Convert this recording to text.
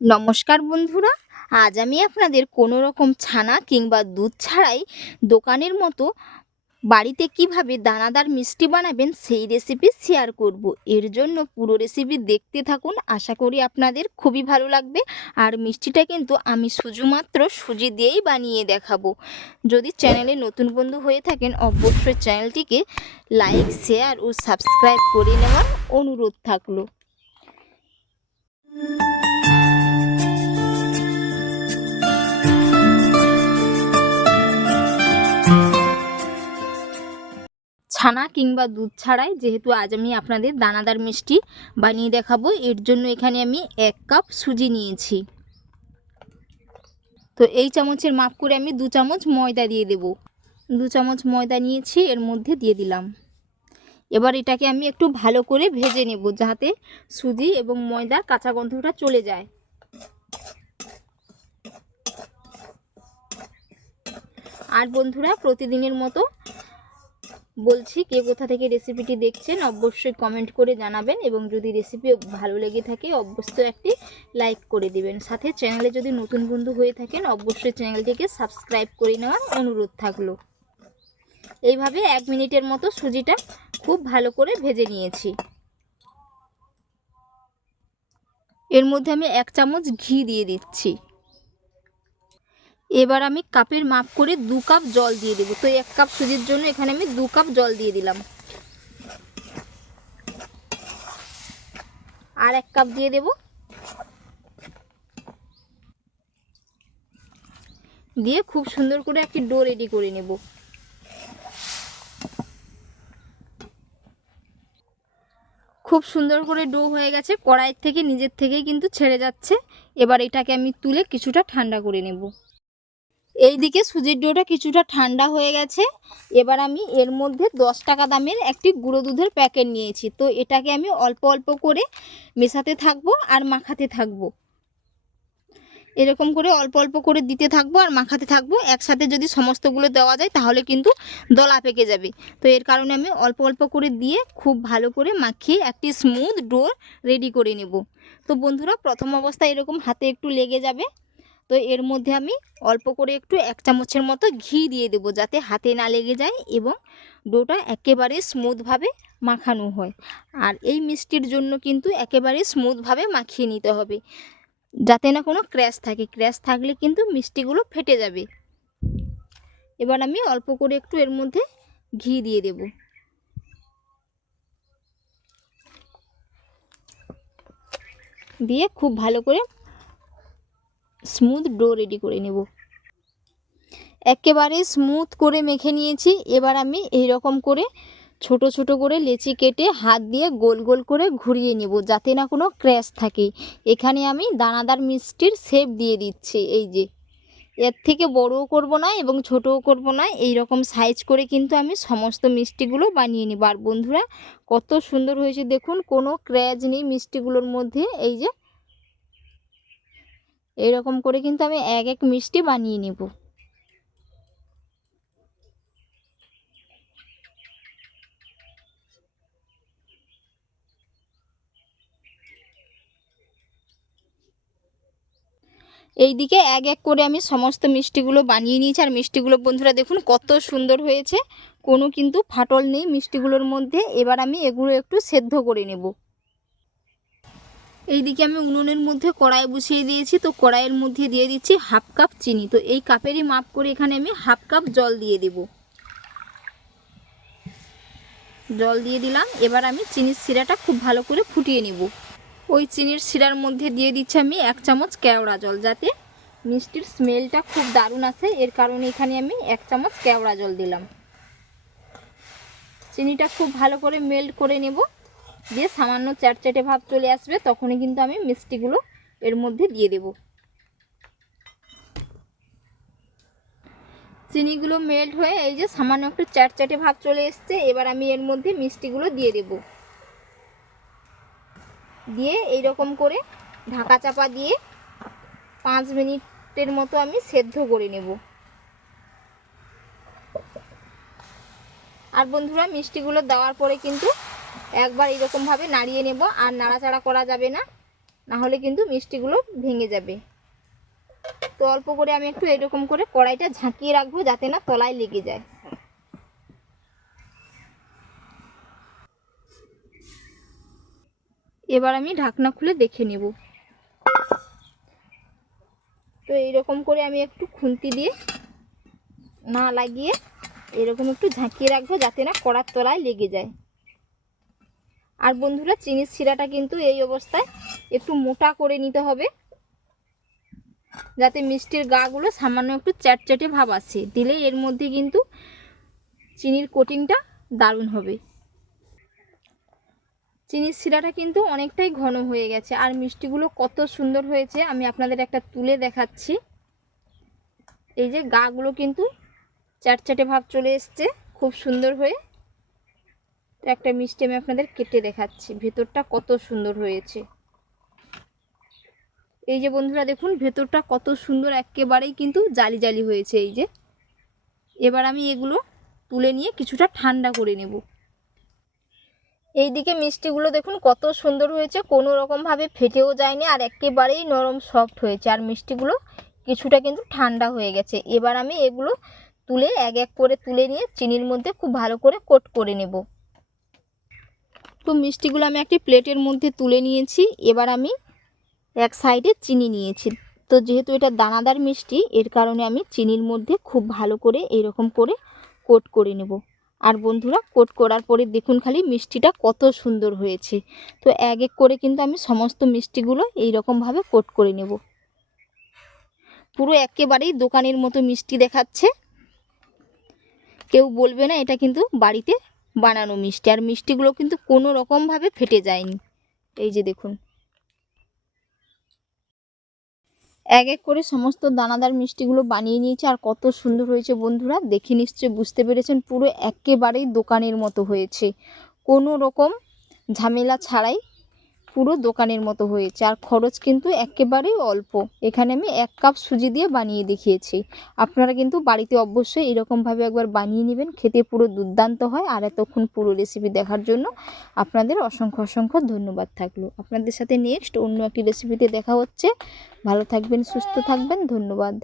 নমস্কার বন্ধুরা, আজ আমি আপনাদের কোনো রকম ছানা কিংবা দুধ ছাড়াই দোকানের মতো বাড়িতে কীভাবে দানাদার মিষ্টি বানাবেন সেই রেসিপি শেয়ার করব। এর জন্য পুরো রেসিপি দেখতে থাকুন, আশা করি আপনাদের খুবই ভালো লাগবে। আর মিষ্টিটা কিন্তু আমি শুধুমাত্র সুজি দিয়েই বানিয়ে দেখাবো। যদি চ্যানেলে নতুন বন্ধু হয়ে থাকেন, অবশ্যই চ্যানেলটিকে লাইক শেয়ার ও সাবস্ক্রাইব করে নেওয়ার অনুরোধ থাকল। ছানা কিংবা দুধ ছাড়াই, যেহেতু আজ আমি আপনাদের দানাদার মিষ্টি বানিয়ে দেখাবো, এর জন্য এখানে আমি এক কাপ সুজি নিয়েছি। তো এই চামচের মাপ করে আমি দু চামচ ময়দা দিয়ে দেব। দু চামচ ময়দা নিয়েছি, এর মধ্যে দিয়ে দিলাম। এবার এটাকে আমি একটু ভালো করে ভেজে নেব, যাতে সুজি এবং ময়দার কাঁচা গন্ধটা চলে যায়। আর বন্ধুরা, প্রতিদিনের মতো বলছি কে কোথা থেকে রেসিপিটি দেখছেন, অবশ্যই কমেন্ট করে জানাবেন এবং যদি রেসিপি ভালো লেগে থাকে, অবশ্যই একটি লাইক করে দিবেন। সাথে চ্যানেলে যদি নতুন বন্ধু হয়ে থাকেন, অবশ্যই চ্যানেলটিকে সাবস্ক্রাইব করে নেওয়ার অনুরোধ থাকল। এইভাবে এক মিনিটের মতো সুজিটা খুব ভালো করে ভেজে নিয়েছি। এর মধ্যে আমি এক চামচ ঘি দিয়ে দিচ্ছি। এবার আমি কাপের মাপ করে দু কাপ জল দিয়ে দেবো। তো এক কাপ সুজির জন্য এখানে আমি দু কাপ জল দিয়ে দিলাম। আর এক কাপ দিয়ে দেব। দিয়ে খুব সুন্দর করে একটি ডো রেডি করে নেব। খুব সুন্দর করে ডো হয়ে গেছে। কড়াইয়ের থেকে, নিজের থেকেই কিন্তু ছেড়ে যাচ্ছে। এবার এটাকে আমি তুলে কিছুটা ঠান্ডা করে নেব। এইদিকে সুজির ডোটা কিছুটা ঠান্ডা হয়ে গেছে। এবার আমি এর মধ্যে দশ টাকা দামের একটি গুঁড়ো দুধের প্যাকেট নিয়েছি। তো এটাকে আমি অল্প অল্প করে মেশাতে থাকব আর মাখাতে থাকব। এরকম করে অল্প অল্প করে দিতে থাকব আর মাখাতে থাকব। একসাথে যদি সমস্তগুলো দেওয়া যায় তাহলে কিন্তু দলা পেকে যাবে। তো এর কারণে আমি অল্প অল্প করে দিয়ে খুব ভালো করে মাখিয়ে একটি স্মুথ ডোর রেডি করে নেব। তো বন্ধুরা, প্রথম অবস্থায় এরকম হাতে একটু লেগে যাবে। তো এর মধ্যে আমি অল্প করে একটু এক চামচের মতো ঘি দিয়ে দেবো যাতে হাতে না লেগে যায় এবং ডোটা একেবারে স্মুথভাবে মাখানো হয়। আর এই মিষ্টির জন্য কিন্তু একেবারে স্মুথভাবে মাখিয়ে নিতে হবে। যাতে না কোনো ক্র্যাশ থাকে। ক্র্যাশ থাকলে কিন্তু মিষ্টিগুলো ফেটে যাবে। এবার আমি অল্প করে একটু এর মধ্যে ঘি দিয়ে দেব। দিয়ে খুব ভালো করে স্মুথ ডো রেডি করে নেব। একেবারে স্মুথ করে মেখে নিয়েছি। এবার আমি এই রকম করে ছোট ছোট করে লেচি কেটে হাত দিয়ে গোল গোল করে ঘুরিয়ে নেব যাতে না কোনো ক্র্যাশ থাকে। এখানে আমি দানাদার মিষ্টির শেপ দিয়ে দিচ্ছি এই যে। এর থেকে বড়ও করব না এবং ছোটও করব না এই রকম সাইজ করে কিন্তু আমি সমস্ত মিষ্টিগুলো বানিয়ে নেব। আর বন্ধুরা, কত সুন্দর হয়েছে দেখুন, কোনো ক্র্যাচ নেই মিষ্টিগুলোর মধ্যে, এই যে এরকম করে কিন্তু আমি এক এক মিষ্টি বানিয়ে নেব। এইদিকে এক এক করে আমি সমস্ত মিষ্টিগুলো বানিয়ে নিয়েছি। আর মিষ্টিগুলো বন্ধুরা দেখুন কত সুন্দর হয়েছে। কোনো কিন্তু ফাটল নেই মিষ্টিগুলোর মধ্যে। এবার আমি এগুলো একটু সেদ্ধ করে নেব। এইদিকে আমি উনুনের মধ্যে কড়াই বসিয়ে দিয়েছি, তো কড়াইয়ের মধ্যে দিয়ে দিচ্ছি হাফ কাপ চিনি। তো এই কাপেরই মাপ করে এখানে আমি হাফ কাপ জল দিয়ে দেব। জল দিয়ে দিলাম, এবার আমি চিনির শিরাটা খুব ভালো করে ফুটিয়ে নেব। ওই চিনির শিরার মধ্যে দিয়ে দিচ্ছি আমি এক চামচ কেওড়া জল, যাতে মিষ্টির স্মেলটা খুব দারুণ আসে। এর কারণে এখানে আমি এক চামচ কেওড়া জল দিলাম। চিনিটা খুব ভালো করে মেল্ট করে নেব। দিয়ে সামান্য চ্যাটচ্যাটে ভাব চলে আসবে, তখনই কিন্তু আমি মিষ্টিগুলো এর মধ্যে দিয়ে দেব। চিনিগুলো মেল্ট হয়ে এই যে সামান্য একটু চ্যাটচ্যাটে ভাব চলে এসছে, এবার আমি এর মধ্যে মিষ্টিগুলো দিয়ে দেব। দিয়ে এই রকম করে ঢাকা চাপা দিয়ে পাঁচ মিনিটের মতো আমি সেদ্ধ করে নেব। আর বন্ধুরা, মিষ্টিগুলো দেওয়ার পরে কিন্তু একবার এরকমভাবে নাড়িয়ে নেব, আর নাড়াচাড়া করা যাবে না না হলে কিন্তু মিষ্টিগুলো ভেঙে যাবে। তো অল্প করে আমি একটু এরকম করে কড়াইটা ঝাঁকিয়ে রাখব যাতে না তলায় লেগে যায়। এবার আমি ঢাকনা খুলে দেখে নেব। তো এইরকম করে আমি একটু খুন্তি দিয়ে না লাগিয়ে এরকম একটু ঝাঁকিয়ে রাখব যাতে না কড়ার তলায় লেগে যায়। আর বন্ধুরা, চিনির শিরাটা কিন্তু এই অবস্থায় একটু মোটা করে নিতে হবে। যাতে মিষ্টির গাগুলো সামান্য একটু চ্যাটচ্যাটে ভাব আসে। দিলে এর মধ্যে কিন্তু চিনির কোটিংটা দারুণ হবে। চিনির শিরাটা কিন্তু অনেকটাই ঘন হয়ে গেছে। আর মিষ্টিগুলো কত সুন্দর হয়েছে, আমি আপনাদের একটা তুলে দেখাচ্ছি। এই যে গাগুলো কিন্তু চ্যাটচ্যাটে ভাব চলে এসছে, খুব সুন্দর হয়ে। একটা মিষ্টি আমি আপনাদের কেটে দেখাচ্ছি। ভেতরটা কত সুন্দর হয়েছে। এই যে বন্ধুরা দেখুন, ভেতরটা কত সুন্দর, একেবারেই কিন্তু জালি জালি হয়েছে এই যে। এবার আমি এগুলো তুলে নিয়ে কিছুটা ঠান্ডা করে নেব। এইদিকে মিষ্টিগুলো দেখুন কত সুন্দর হয়েছে, কোনো রকমভাবে ফেটেও যায়নি আর একেবারেই নরম সফট হয়েছে। আর মিষ্টিগুলো কিছুটা কিন্তু ঠান্ডা হয়ে গেছে। এবার আমি এগুলো তুলে এক এক করে তুলে নিয়ে চিনির মধ্যে খুব ভালো করে কোট করে নেব। তো মিষ্টিগুলো আমি একটি প্লেটের মধ্যে তুলে নিয়েছি। এবার আমি এক সাইডে চিনি নিয়েছি। তো যেহেতু এটা দানাদার মিষ্টি, এর কারণে আমি চিনির মধ্যে খুব ভালো করে এরকম করে কোট করে নেব। আর বন্ধুরা, কোট করার পরে দেখুন খালি মিষ্টিটা কত সুন্দর হয়েছে। তো এক এক করে কিন্তু আমি সমস্ত মিষ্টিগুলো এই রকমভাবে কোট করে নেব। পুরো একেবারেই দোকানের মতো মিষ্টি দেখাচ্ছে। কেউ বলবে না, এটা কিন্তু বাড়িতে বানানো মিষ্টি। আর মিষ্টিগুলো কিন্তু কোনো রকমভাবে ফেটে যায়নি। এই যে দেখুন। এক এক করে সমস্ত দানাদার মিষ্টিগুলো বানিয়ে নিয়েছে। আর কত সুন্দর হয়েছে বন্ধুরা। দেখে নিশ্চয়ই বুঝতে পেরেছেন, পুরো একেবারেই দোকানের মতো হয়েছে। কোনো রকম ঝামেলা ছাড়াই পুরো দোকানের মতো হয়েছে। আর খরচ কিন্তু একেবারেই অল্প। এখানে আমি এক কাপ সুজি দিয়ে বানিয়ে দেখিয়েছি। আপনারা কিন্তু বাড়িতে অবশ্যই এরকমভাবে একবার বানিয়ে নেবেন। খেতে পুরো দুর্দান্ত হয়। আর এতক্ষণ পুরো রেসিপি দেখার জন্য আপনাদের অসংখ্য অসংখ্য ধন্যবাদ থাকল। আপনাদের সাথে নেক্সট অন্য একটি রেসিপিতে দেখা হচ্ছে। ভালো থাকবেন, সুস্থ থাকবেন। ধন্যবাদ।